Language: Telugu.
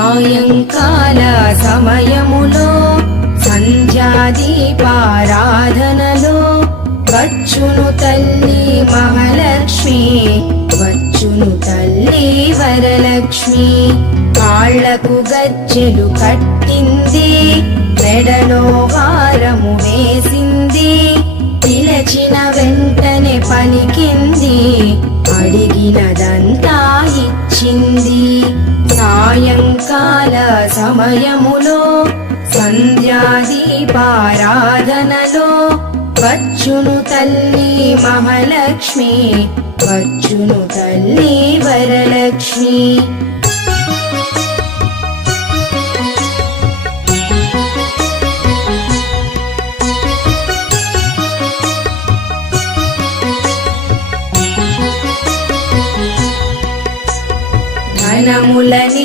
సాయంకాల సమయములో సంధ్యాదీపారాధనలో వచ్చును తల్లి మహాలక్ష్మి, వచ్చును తల్లి వరలక్ష్మి. కాళ్లకు గజ్జెలు కట్టింది, మెడలో హారము వేసింది, పిలచిన వెంటనే పలికింది, అడిగినదంతా ఇచ్చింది. సాయంకాల సమయములో సంధ్యాదీపారాధనలో వచ్చును తల్లి మహాలక్ష్మి, వచ్చును తల్లి వరలక్ష్మి. ధనములనిచ్చి